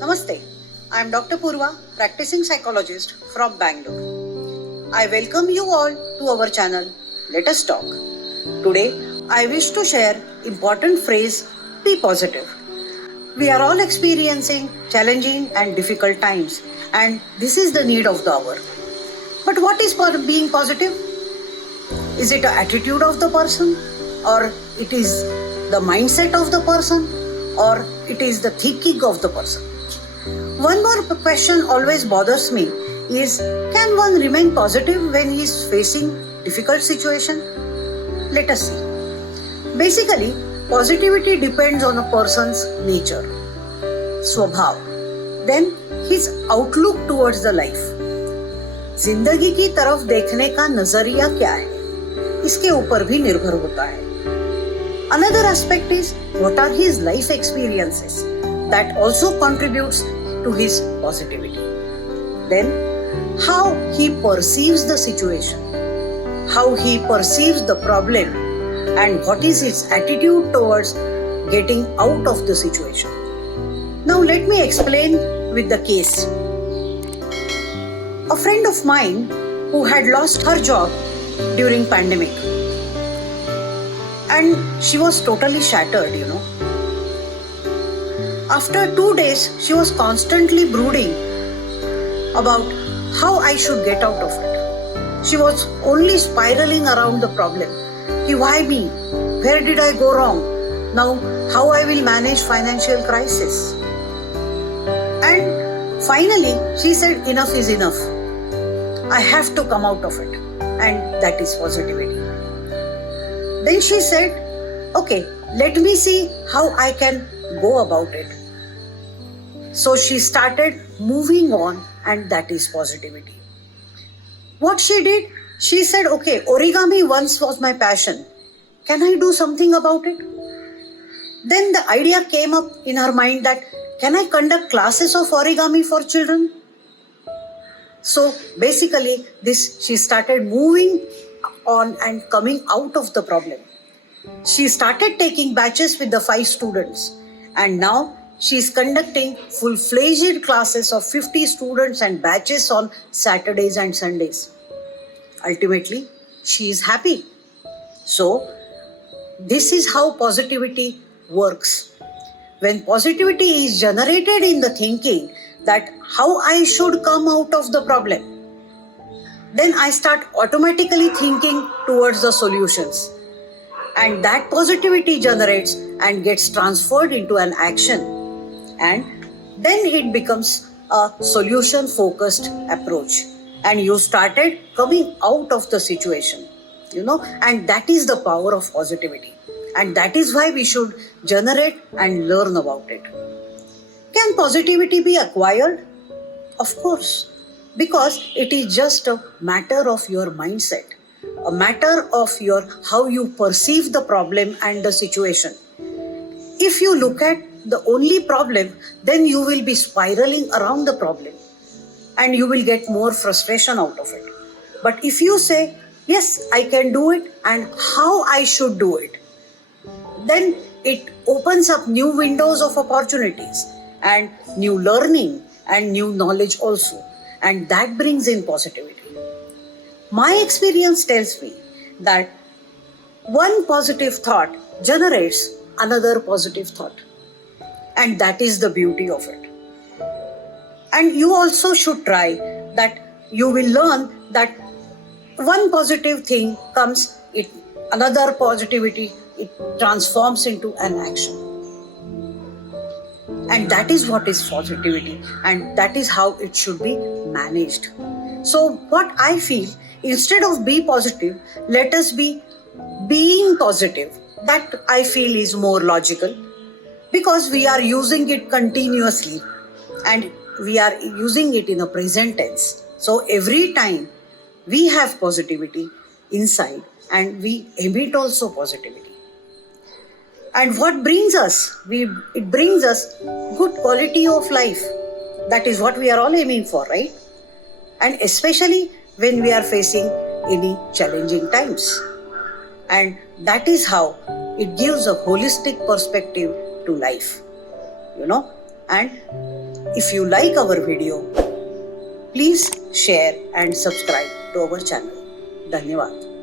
Namaste. I am Dr. Purva, practicing psychologist from Bangalore. I welcome you all to our channel, Let Us Talk. Today, I wish to share important phrase, be positive. We are all experiencing challenging and difficult times, and this is the need of the hour. But what is being positive? Is it an attitude of the person, or it is the mindset of the person, or it is the thinking of the person? One more question always bothers me is, can one remain positive when he is facing difficult situation? Let us see. Basically, positivity depends on a person's nature, स्वभाव, then his outlook towards the life. जिंदगी की तरफ देखने का नजरिया क्या है, इसके ऊपर भी निर्भर होता है. Another aspect is what are his life experiences that also contributes to his positivity. Then how he perceives the situation, how he perceives the problem, and what is his attitude towards getting out of the situation. Now let me explain with the case. A friend of mine who had lost her job during pandemic, and she was totally shattered, After 2 days, she was constantly brooding about how I should get out of it. She was only spiraling around the problem. Why me? Where did I go wrong? Now, how I will manage financial crisis? And finally, she said, enough is enough. I have to come out of it. And that is positivity. Then she said, okay, let me see how I can go about it. So she started moving on, and that is positivity. What she did, she said, okay, origami once was my passion. Can I do something about it? Then the idea came up in her mind that, can I conduct classes of origami for children? So basically, she started moving on and coming out of the problem. She started taking batches with the 5 students, and now she is conducting full-fledged classes of 50 students and batches on Saturdays and Sundays. Ultimately, she is happy. So, this is how positivity works. When positivity is generated in the thinking that how I should come out of the problem, then I start automatically thinking towards the solutions. And that positivity generates and gets transferred into an action. And then it becomes a solution-focused approach. And you started coming out of the situation, and that is the power of positivity. And that is why we should generate and learn about it. Can positivity be acquired? Of course, because it is just a matter of your mindset, a matter of how you perceive the problem and the situation. If you look at the only problem, then you will be spiraling around the problem and you will get more frustration out of it. But if you say, yes, I can do it and how I should do it, then it opens up new windows of opportunities and new learning and new knowledge also. And that brings in positivity. My experience tells me that one positive thought generates another positive thought. And that is the beauty of it. And you also should try that. You will learn that one positive thing comes, another positivity, it transforms into an action. And that is what is positivity, and that is how it should be managed. So what I feel, instead of be positive, let us be being positive. That I feel is more logical, because we are using it continuously and we are using it in a present tense. So every time we have positivity inside and we emit also positivity. And what brings us? It brings us good quality of life. That is what we are all aiming for, right? And especially when we are facing any challenging times. And that is how it gives a holistic perspective to life. And if you like our video, please share and subscribe to our channel. धन्यवाद.